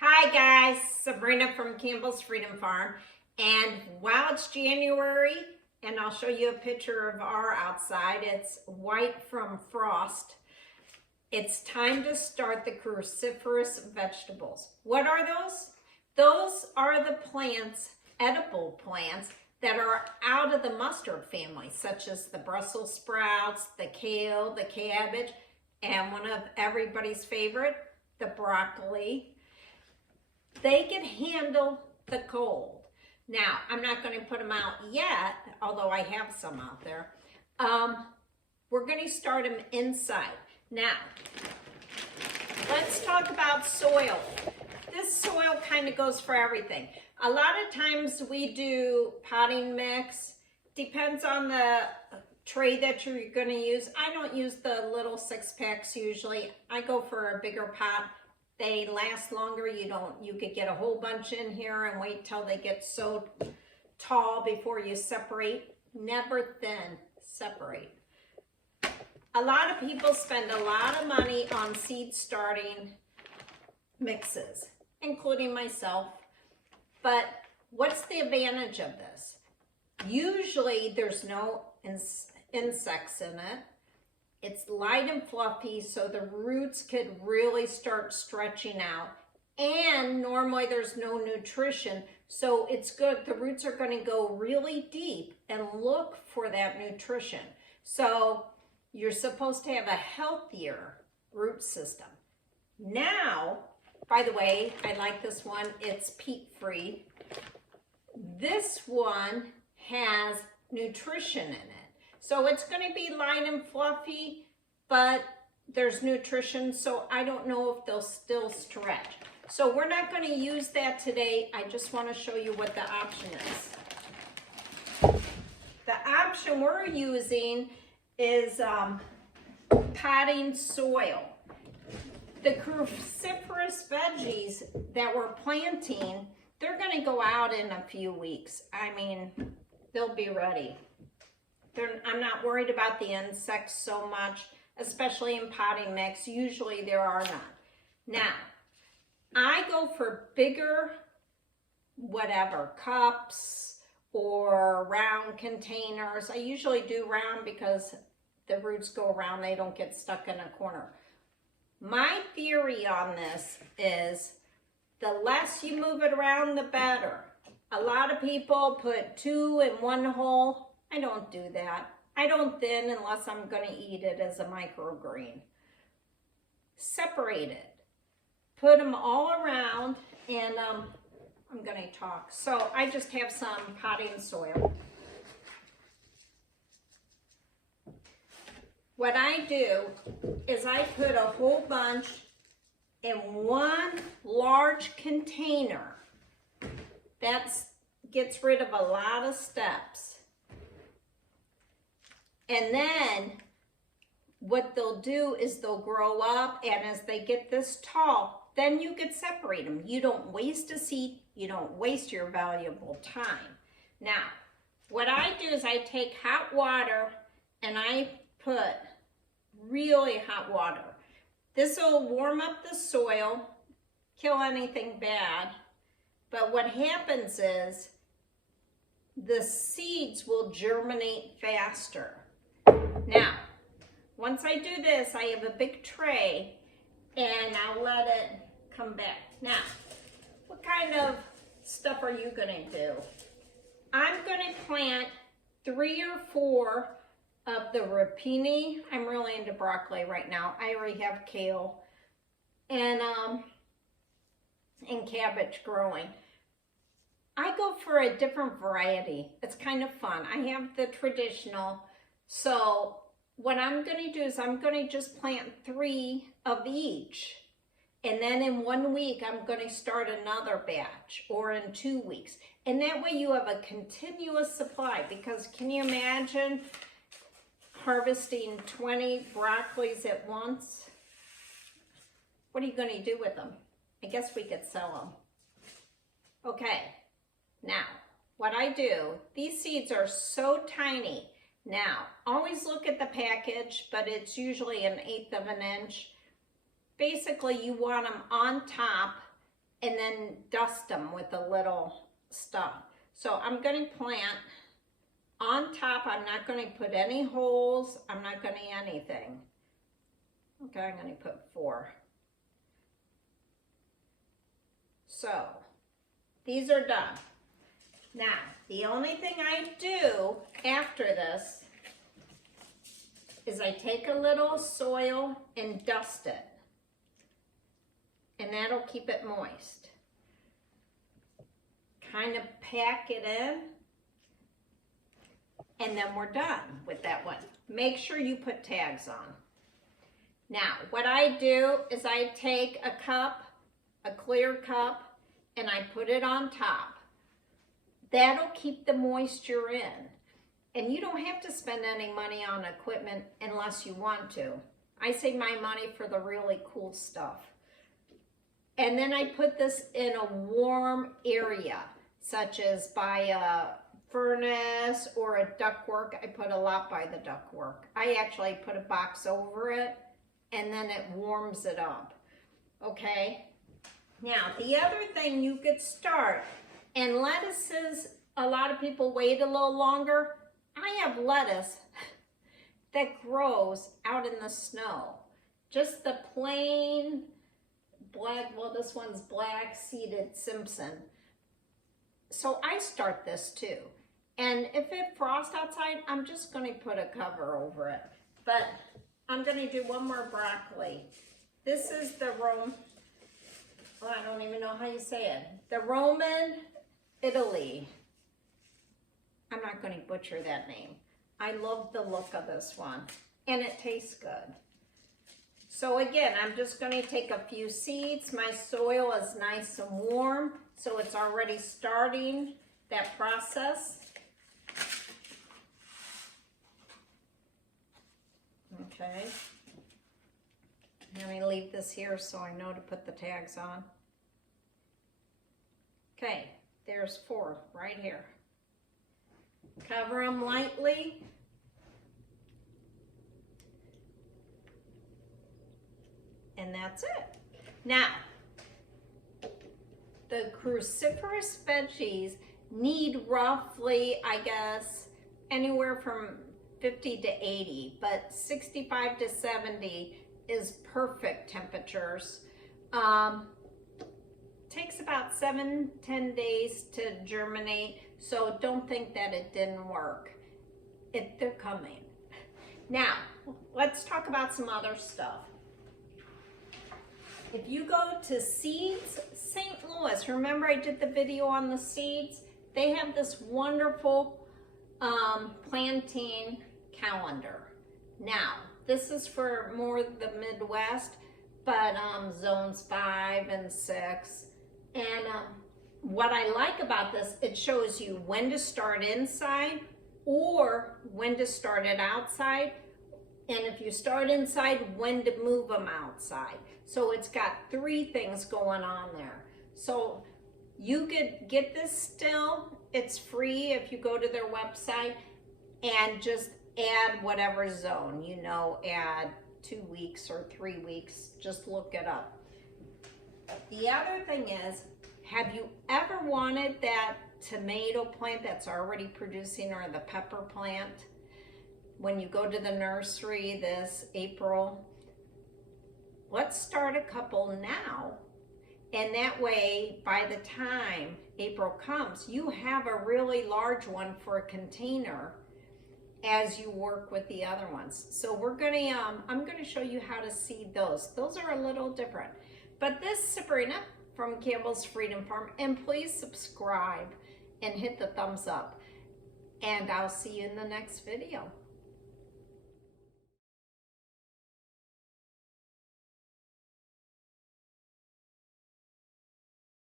Hi guys, Sabrina from Campbell's Freedom Farm, and while it's January, and I'll show you a picture of our outside, it's white from frost, it's time to start the cruciferous vegetables. What are those? Those are the plants, edible plants, that are out of the mustard family, such as the Brussels sprouts, the kale, the cabbage, and one of everybody's favorite, the broccoli. They can handle the cold. Now, I'm not going to put them out yet, although I have some out there. We're going to start them inside. Now, let's talk about soil. This soil kind of goes for everything. A lot of times we do potting mix. Depends on the tray that you're going to use. I don't use the little 6-packs usually. I go for a bigger pot. They last longer. You could get a whole bunch in here and wait till they get so tall before you separate. Never thin, separate. A lot of people spend a lot of money on seed starting mixes, including myself. But what's the advantage of this? Usually there's no insects in it. It's light and fluffy, so the roots could really start stretching out. And normally there's no nutrition, so it's good. The roots are going to go really deep and look for that nutrition. So you're supposed to have a healthier root system. Now, by the way, I like this one. It's peat-free. This one has nutrition in it. So it's going to be light and fluffy, but there's nutrition, so I don't know if they'll still stretch. So we're not going to use that today. I just want to show you what the option is. The option we're using is potting soil. The cruciferous veggies that we're planting, they're going to go out in a few weeks. I mean, they'll be ready. I'm not worried about the insects so much, especially in potting mix. Usually there are none. Now, I go for bigger, whatever, cups or round containers. I usually do round because the roots go around. They don't get stuck in a corner. My theory on this is the less you move it around, the better. A lot of people put 2 in one hole. I don't do that. I don't thin unless I'm going to eat it as a microgreen. Separate it. Put them all around, and I'm going to talk. So I just have some potting soil. What I do is I put a whole bunch in one large container. That gets rid of a lot of steps. And then what they'll do is they'll grow up, and as they get this tall, then you could separate them. You don't waste a seed. You don't waste your valuable time. Now, what I do is I take hot water and I put really hot water. This will warm up the soil, kill anything bad. But what happens is the seeds will germinate faster. Now, once I do this, I have a big tray and I'll let it come back. Now, what kind of stuff are you going to do? I'm going to plant 3 or 4 of the rapini. I'm really into broccoli right now. I already have kale and cabbage growing. I go for a different variety. It's kind of fun. I have the traditional. So what I'm going to do is I'm going to just plant 3 of each. And then in 1 week, I'm going to start another batch, or in 2 weeks. And that way you have a continuous supply, because can you imagine harvesting 20 broccolis at once? What are you going to do with them? I guess we could sell them. Okay, now what I do, these seeds are so tiny. Now, always look at the package, but it's usually 1/8 of an inch. Basically, you want them on top and then dust them with a little stuff. So I'm going to plant on top. I'm not going to put any holes. I'm not going to anything. Okay, I'm going to put 4. So these are done. Now, the only thing I do after this is I take a little soil and dust it. And that'll keep it moist. Kind of pack it in. And then we're done with that one. Make sure you put tags on. Now, what I do is I take a cup, a clear cup, and I put it on top. That'll keep the moisture in. And you don't have to spend any money on equipment unless you want to. I save my money for the really cool stuff. And then I put this in a warm area, such as by a furnace or a ductwork. I put a lot by the ductwork. I actually put a box over it, and then it warms it up. Okay? Now, the other thing you could start, and lettuces, a lot of people wait a little longer. I have lettuce that grows out in the snow. Just the plain black, well, this one's black seeded Simpson. So I start this too. And if it frosts outside, I'm just going to put a cover over it. But I'm going to do one more broccoli. This is the I don't even know how you say it. The Roman Italy. I'm not going to butcher that name. I love the look of this one. And it tastes good. So again, I'm just going to take a few seeds. My soil is nice and warm, so it's already starting that process. Okay. Let me leave this here so I know to put the tags on. Okay, there's 4 right here. Cover them lightly. And that's it. Now, the cruciferous veggies need roughly, I guess, anywhere from 50 to 80, but 65 to 70 is perfect temperatures. Takes about 7-10 days to germinate, so don't think that it didn't work. They're coming. Now, let's talk about some other stuff. If you go to Seeds St. Louis, remember I did the video on the seeds? They have this wonderful planting calendar. Now, this is for more the Midwest, but zones 5 and 6. And what I like about this, it shows you when to start inside or when to start it outside. And if you start inside, when to move them outside. So it's got 3 things going on there. So you could get this still. It's free if you go to their website and just add whatever zone, you know, add 2 weeks or 3 weeks. Just look it up. The other thing is, have you ever wanted that tomato plant that's already producing or the pepper plant? When you go to the nursery this April, let's start a couple now. And that way, by the time April comes, you have a really large one for a container as you work with the other ones. So we're gonna, I'm gonna show you how to seed those. Those are a little different. But this is Sabrina from Campbell's Freedom Farm, and please subscribe and hit the thumbs up. And I'll see you in the next video.